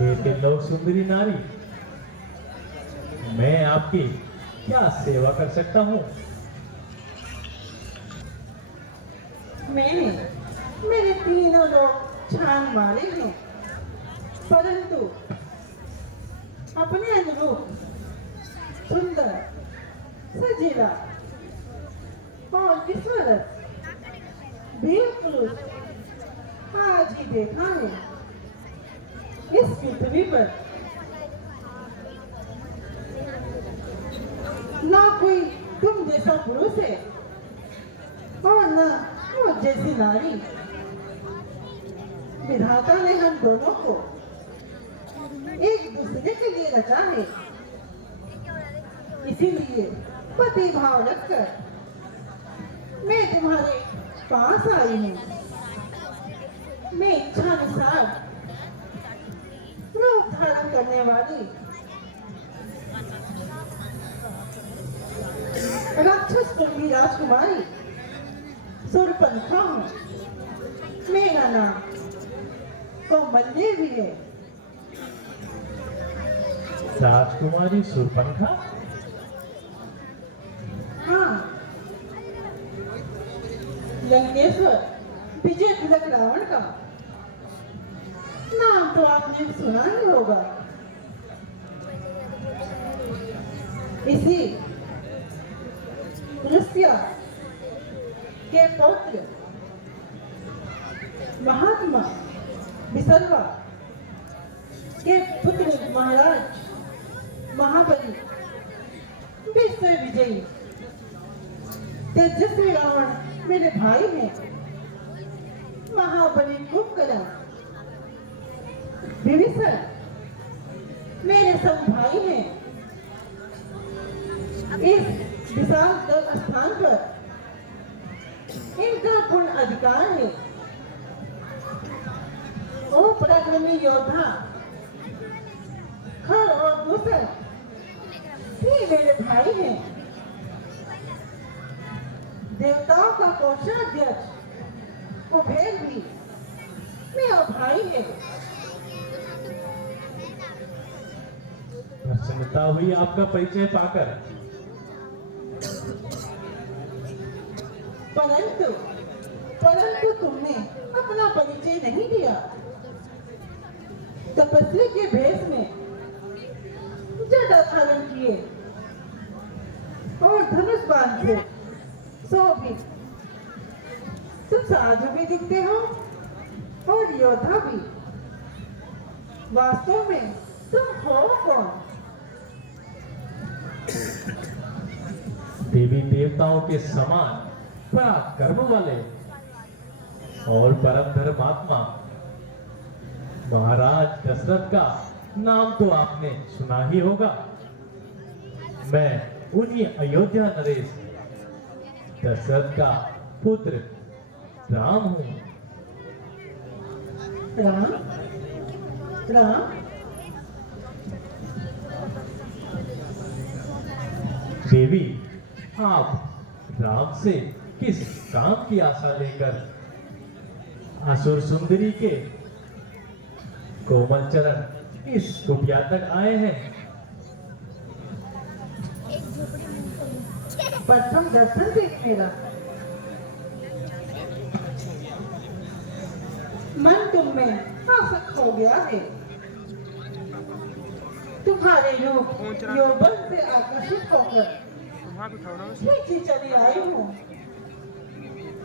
हे त्रिलोक सुंदरी नारी, मैं आपकी क्या सेवा कर सकता हूँ? मैंने मेरे तीनों लोग छान मारे हैं, परंतु अपने अनुरूप सुंदर, सजीला और विश्वरत वीर पुरुष आज ही देखा है इस पृथ्वी पर। ना कोई तुम जैसा पुरुष है और ना वो जैसी नारी। विधाता ने हम दोनों को एक दूसरे के लिए रचा है, इसीलिए पति भाव रखकर मैं तुम्हारे पास आई हूँ। मैं इच्छा अनुसार रूप धारण करने वाली राक्षस कुल की राजकुमारी शूर्पणखा हूँ। मेरा नाम कौमल्य भी है। राजकुमारी शूर्पणखा? हाँ, लंकेश्वर विजय तिलक रावण का नाम तो आपने सुना ही होगा। इसी रुसिया के पौत्र महात्मा विसर्वा के पुत्र महाराज महाबली विश्व विजयी तेजस्वी रावण मेरे भाई हैं। महाबली कुंभकर्ण विभीषण मेरे सब भाई हैं। इस विशाल स्थान पर इनका पूर्ण अधिकार है। ओ पराक्रमी योद्धा खर और दूसर भी मेरे भाई हैं। देवताओं का कोषाध्यक्ष कुबेर भी मेरा भाई है। प्रसन्नता हुई आपका परिचय पाकर। परंतु तुमने अपना परिचय नहीं दिया। तपस्वी के भेष में जटा धारण किए और धनुष बांधे सो भी तुम साधु भी दिखते हो और योद्धा भी। वास्तव में तुम हो कौन? देवी देवताओं के समान पराक्रम वाले और परम धर्मात्मा महाराज दशरथ का नाम तो आपने सुना ही होगा। मैं उन्हीं अयोध्या नरेश दशरथ का पुत्र राम हूँ। राम? राम? देवी, आप राम से किस काम की आशा लेकर असुर सुंदरी के कोमल चरण इस कुटिया तक आए हैं? प्रथम दर्शन देख मेरा मन तुम में आसक्त हो गया है। तुम्हारे रूप यौवन से आकर्षित होकर पीछे चली आई हूँ।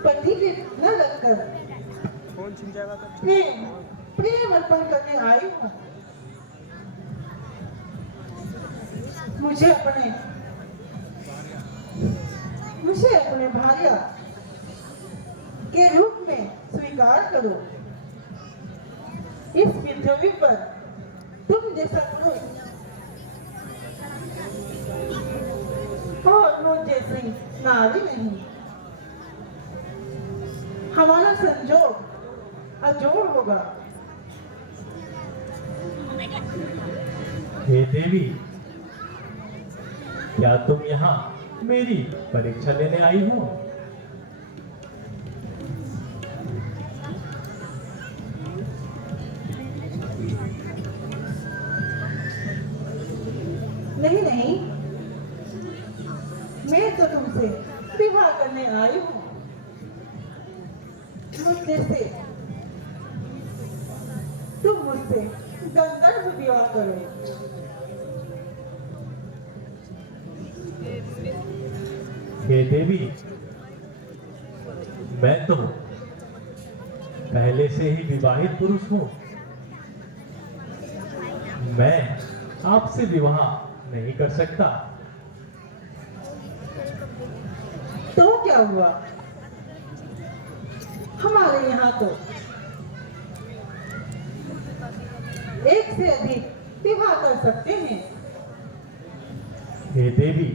पति के न लगकर प्रेम अर्पण करने आई हूँ। मुझे अपने भार्या के रूप में स्वीकार करो। इस पृथ्वी पर तुम जैसा पुरुष और मुझ जैसी नारी नहीं। हमारा संजोग अजोड़ होगा। हे देवी, क्या तुम यहाँ मेरी परीक्षा लेने आई हो? नहीं, मैं तो तुमसे विवाह करने आई हूँ। मुझसे तुम मुझसे गंधर्व विवाह करो। हे देवी, मैं तो पहले से ही विवाहित पुरुष हूँ। मैं आपसे विवाह नहीं कर सकता। तो क्या हुआ? हमारे यहाँ तो एक से अधिक विवाह कर सकते हैं। हे देवी,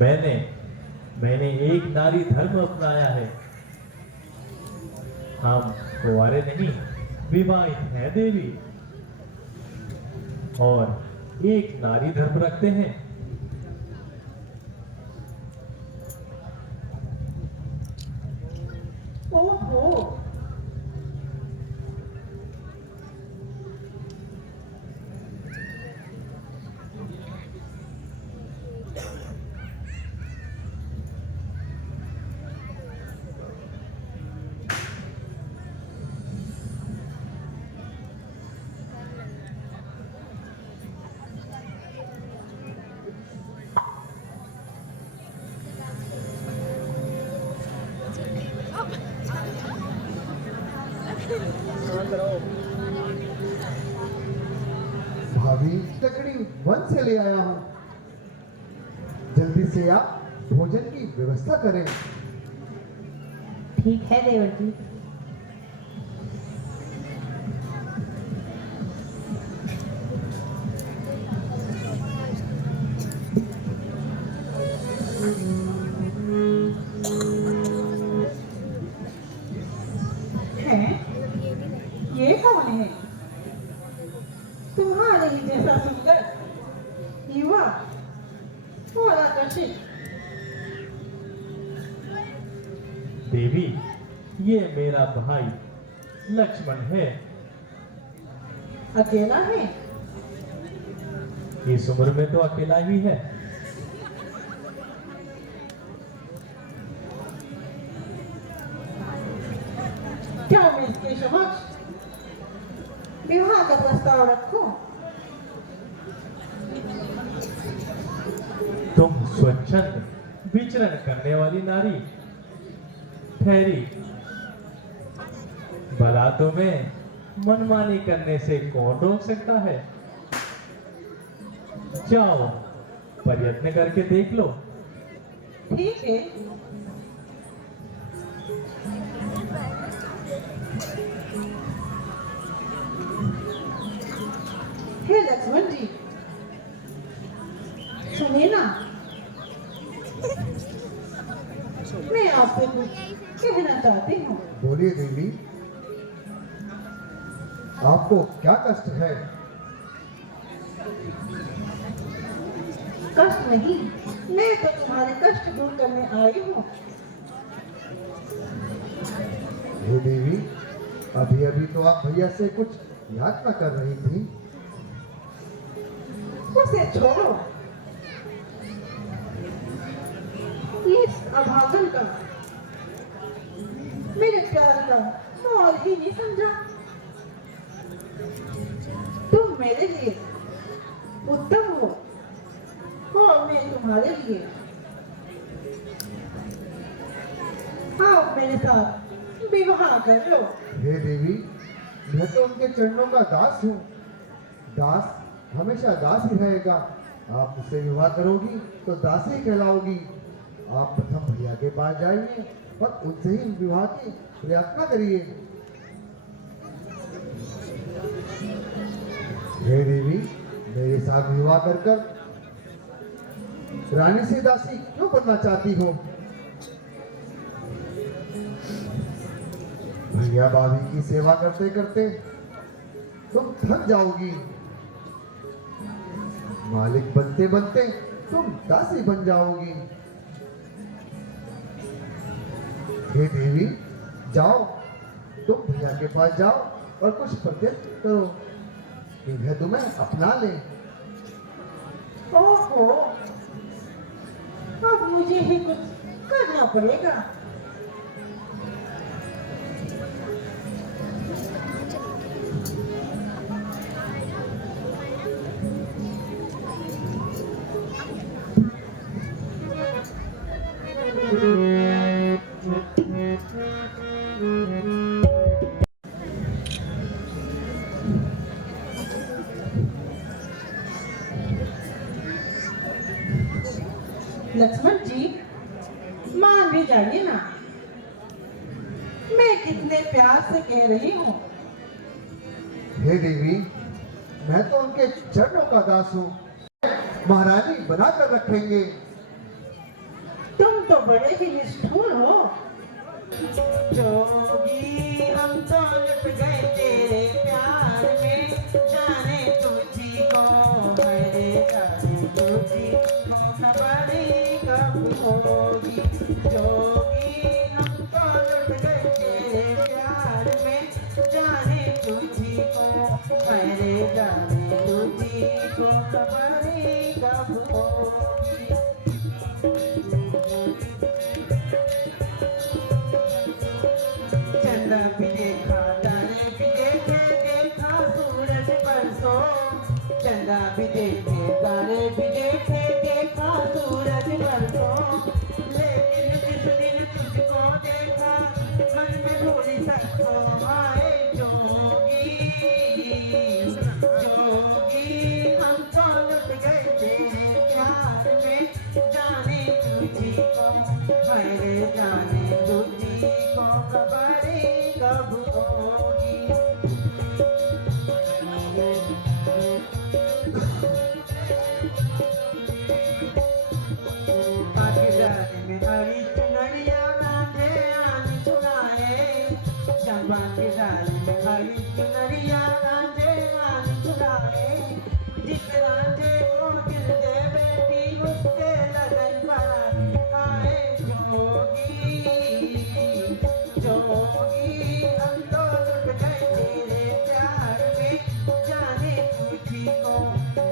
मैंने एक नारी धर्म अपनाया है। हम कुंवारे नहीं, विवाहित हैं देवी, और एक नारी धर्म रखते हैं। ओहो, भाभी, लकड़ी वन से ले आया हूँ। जल्दी से आप भोजन की व्यवस्था करें। ठीक है देवर जी। हैं? ये कौन है? तुम्हारे ही जैसा सुंदर युवा और आकर्षित। देवी, ये मेरा भाई लक्ष्मण है। अकेला है? इस उम्र में तो अकेला ही है। क्या मैं इसके समक्ष विवाह का प्रस्ताव रखूं? तुम स्वच्छंद विचरण करने वाली नारी ठहरी, भला तुम्हें मनमानी करने से कौन रोक सकता है? जाओ, प्रयत्न करके देख लो। ठीक है। हे लक्ष्मण जी, सुनिए ना, मैं आपसे कुछ कहना चाहती हूँ। बोलिए देवी, आपको क्या कष्ट है? कष्ट नहीं, मैं तो तुम्हारे कष्ट दूर करने आई हूँ। हे देवी, अभी अभी तो आप भैया से कुछ याचना कर रही थी। उसे छोड़ो। इस अभागन का मेरे प्यार का मोल ही नहीं समझा। तुम मेरे लिए उत्तम हो और मैं तुम्हारे लिए। आप मेरे साथ विवाह कर लो। हे देवी, मैं तो उनके चरणों का दास हूँ। दास हमेशा दास ही रहेगा। आप मुझसे विवाह करोगी तो दास ही कहलाओगी। आप प्रथम भैया के पास जाइए और उनसे ही विवाह की प्रार्थना करिए। हे देवी, मेरे साथ विवाह कर कर रानी से दासी क्यों बनना चाहती हो? भैया भाभी की सेवा करते करते तुम थक जाओगी। मालिक बनते बनते तुम दासी बन जाओगी। हे देवी, जाओ, तुम भैया के पास जाओ और कुछ प्रत्यक्ष करो कि वह तुम्हें अपना ले। ओहो, अब मुझे ही कुछ करना पड़ेगा। लक्ष्मण जी, मान भी जाइए ना, मैं कितने प्यार से कह रही हूँ। हे देवी, मैं तो उनके चरणों का दास हूँ, महारानी बनाकर रखेंगे। तुम तो बड़े ही निष्ठुर हो। जोगी हम तो लुट गए तेरे प्यार में, जाने तुझी को मेरे जाने तुझी को खबरी कब होगी। जोगी हम तो लुट गए तेरे प्यार में, जाने तुझी को मेरे जाने तुझी को खबरी कब होगी। चंदा भी देखा, तारे भी देखे, देखा सूरज परसों। चंदा भी देखे, तारे भी देखे, देखा सूरज परसों। लेकिन जिस दिन तुझको देखा, मन में भूली सबको आए जोगी। जोगी हम तो लुट गए तेरे प्यार में, जाने तुझी को मेरे जाने तुझी को खबरी कब होगी। पाकिस्तान में हरी चुनरिया रांझे आन चुराए। चंबा के डाल में हरी चुनरिया रांझे आन चुराए। जिस रांझे को दिल दे बेटी, उसके लगन पर आए जोगी। जोगी हम तो लुट गए तेरे प्यार में, जाने तुझी को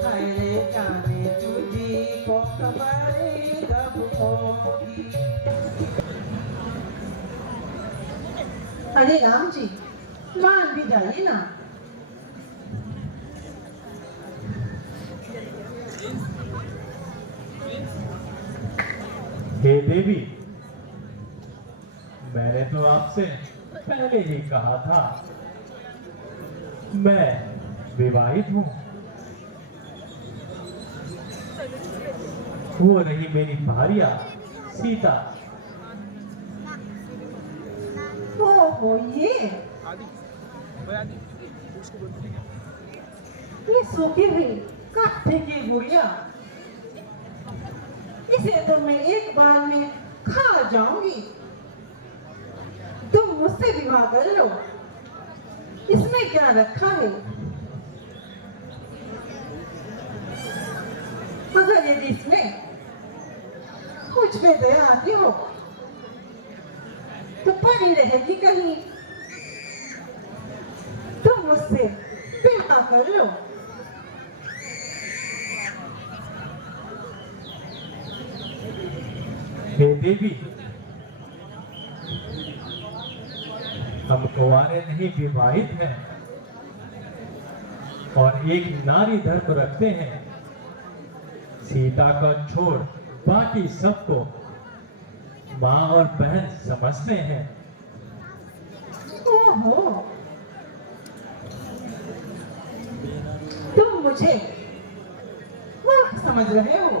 मेरे जाने तुझी को खबरी कब होगी। अरे राम जी, मान भी जाइए ना। हे देवी, मैंने तो आपसे पहले ही कहा था, मैं विवाहित हूँ। वो रही मेरी भार्या सीता। ओहो, ये सूखी हुई काठे की गुड़िया, इसे तो मैं एक बार में खा जाऊंगी। तुम मुझसे विवाह कर लो, इसमें क्या रखा है। अगर यदि इसमें कुछ भी दया आती हो तो पड़ी रहेगी कहीं। तुम मुझसे विवाह कर लो। हे देवी, हम कुंवारे नहीं विवाहित हैं और एक नारी धर्म रखते हैं। सीता का छोड़ बाकी सबको माँ और बहन समझते हैं। ओहो, तुम मुझे मूर्ख समझ रहे हो।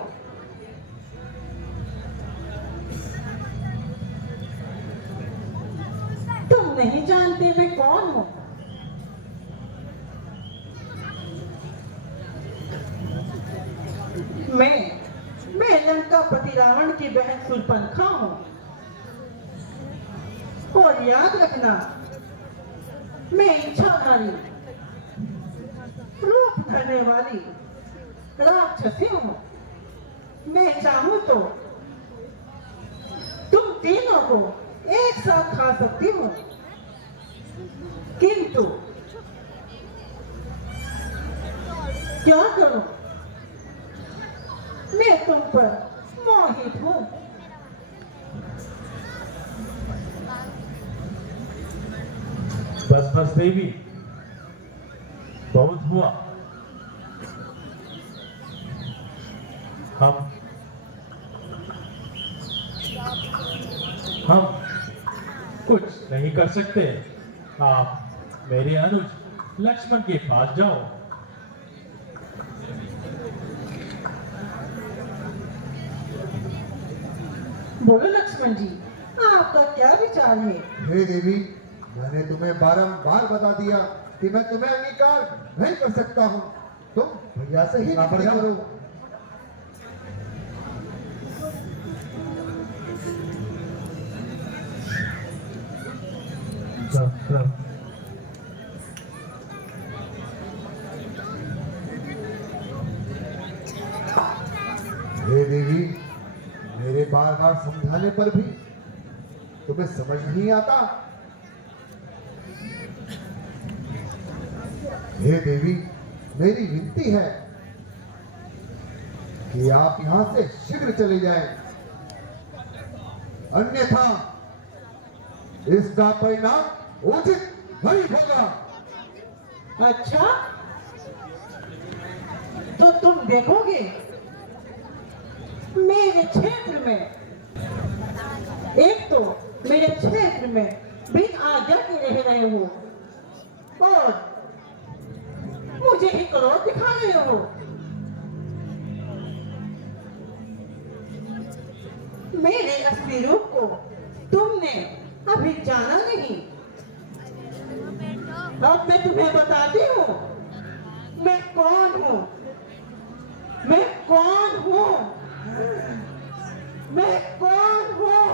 तुम नहीं जानते मैं कौन हूँ। मैं लंकापति रावण की बहन शूर्पणखा हूँ। और याद रखना, मैं इच्छाधारी, रूप धरने वाली राक्षसी हूँ। मैं चाहूँ तो तुम तीनों को एक साथ खा सकती हूँ, किंतु क्या करूं? पर मोहित हूँ। बस बस देवी, बहुत हुआ। हम कुछ नहीं कर सकते। आप मेरे अनुज लक्ष्मण के पास जाओ। बोलो लक्ष्मण जी, आपका क्या विचार है? हे देवी, मैंने तुम्हें बारंबार बता दिया कि मैं तुम्हें अंगीकार नहीं कर सकता हूँ। तुम भैया से ही निपट करो। हे देवी, मेरे बार बार समझाने पर भी तुम्हें समझ नहीं आता। हे देवी, मेरी विनती है कि आप यहां से शीघ्र चले जाएं, अन्यथा इसका परिणाम उचित नहीं होगा। अच्छा, तो तुम देखोगे मेरे क्षेत्र में, एक तो मेरे क्षेत्र में बिन आज्ञा के रह रहे हो और मुझे ही क्रोध दिखा रहे हो। मेरे असली रूप को तुमने अभी जाना नहीं। अब मैं तुम्हें बताती हूँ मैं कौन हूँ। मैं कौन हूँ? मैं कौन हूँ?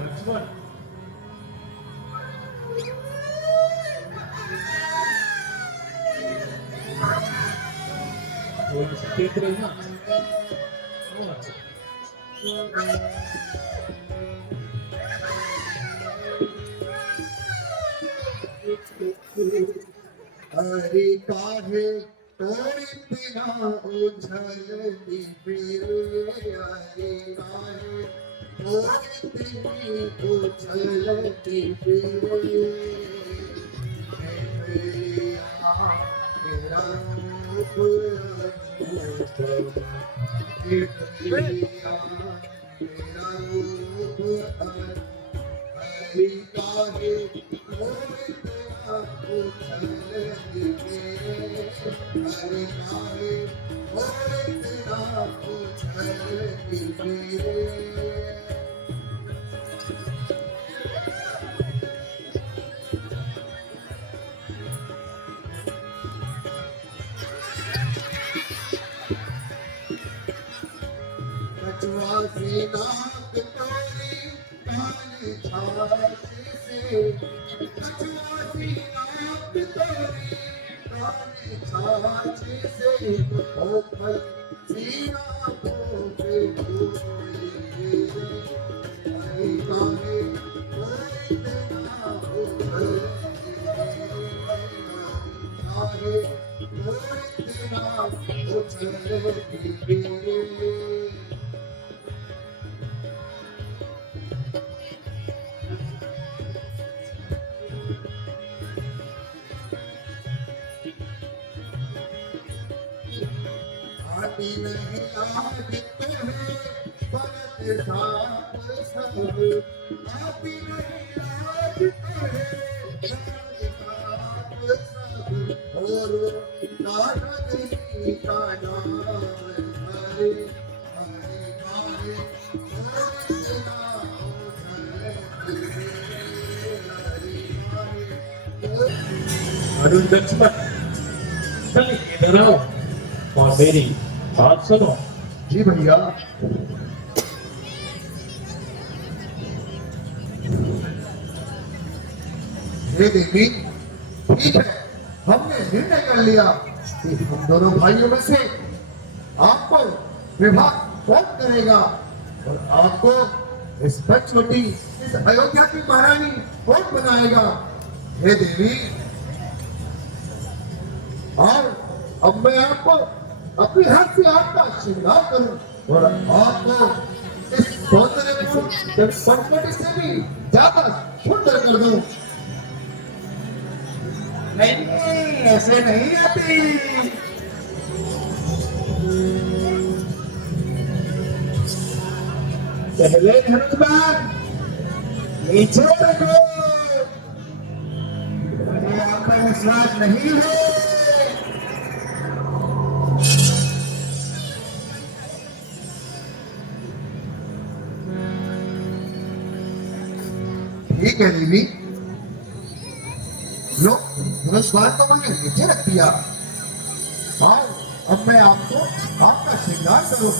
लक्ष्मण, थोड़ी सी देख रही ना। अरे काहे तोरी बिना उछलती फिरे, अरे काहे तोरी बिना उछलती फिरे, मेरा रूप मेरा रूप हरि काहे तोरी बिना उछलती फिरे, अरे काहे तोरी बिना उछलती फिरे। कछुआ से नाक तोरी काली छाछ से, कछुआ से नाक तोरी काली छाछ से, ओ फल सीना को पे फूले, अरे काहे तोरी बिना उछलती काहे तोरी बिना उछलती फिरे। आती नहीं लाज तुम्हें भरत साप सब, आती नहीं लाज तुम्हें भरत साप सब, और नाना नहीं का नाम हरे, हरे काहे तोरी बिना उछलती फिरे, हरे काहे अरुण लक्ष्मण, चल इधर आओ और मेरी बात सुनो। जी भैया। हे देवी, ठीक है, हमने निर्णय कर लिया कि हम दोनों भाइयों में से आपको विवाह कौन करेगा और आपको इस छोटी इस अयोध्या की महारानी कौन बनाएगा। हे देवी, और अब मैं आपको अपने हाथ से आपका श्रृंगार करूं और आपको इस सौंदर्यपूर्ण पंचवटी से भी ज्यादा सुंदर कर दूं। नहीं, ऐसे नहीं आती। पहले धनुष नीचे देखो, मुझे आप पर विश्वास नहीं है। ठीक है देवी, लो धनुष्बाण तो मैंने नीचे रख दिया, और अब मैं आपको आपका श्रृंगार करूं।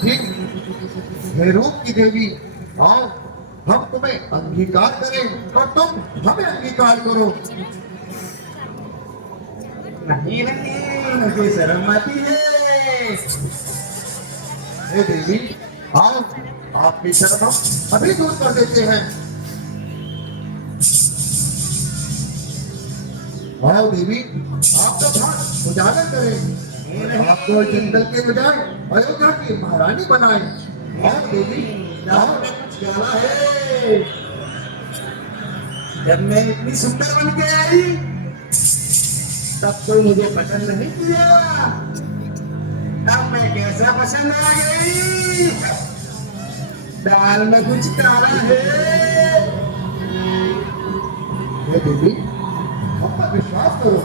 ठीक, हे रूप की देवी, आओ हम तुम्हें अंगीकार करें और तुम हमें अंगीकार करो। नहीं नहीं, मुझे शर्म आती है। हे देवी, आओ आपकी शर्म हम अभी दूर कर देते हैं। आओ देवी, आपका भाग उजागर करें, आपको जंगल के बजाय अयोध्या की महारानी बनाए। आओ देवी, आओ। गाना है, जब मैं इतनी सुंदर बन के आई तब तो मुझे पसंद नहीं किया, अब मैं कैसा पसंद आ गई। दाल में कुछ काला है। हे देवी, हम पर विश्वास करो।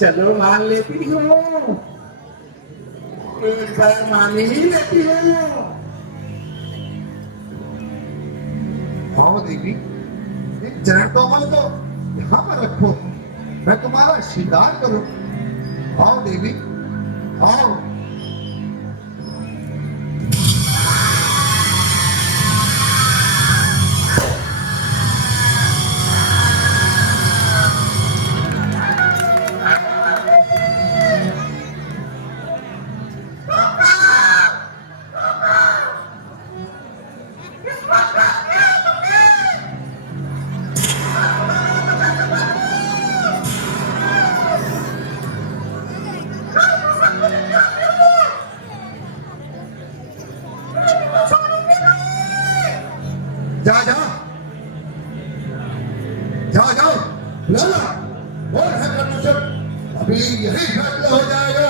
चलो मान लेती हूँ, एक बार मान ही लेती हूँ। आओ देवी, एक चरण तो अमल दो, यहाँ पर रखो, मैं तुम्हारा श्रृंगार करूं। आओ देवी, आओ। जा जा जा जाओ, लाला और है प्रदूषण, अभी यही फैसला हो जाएगा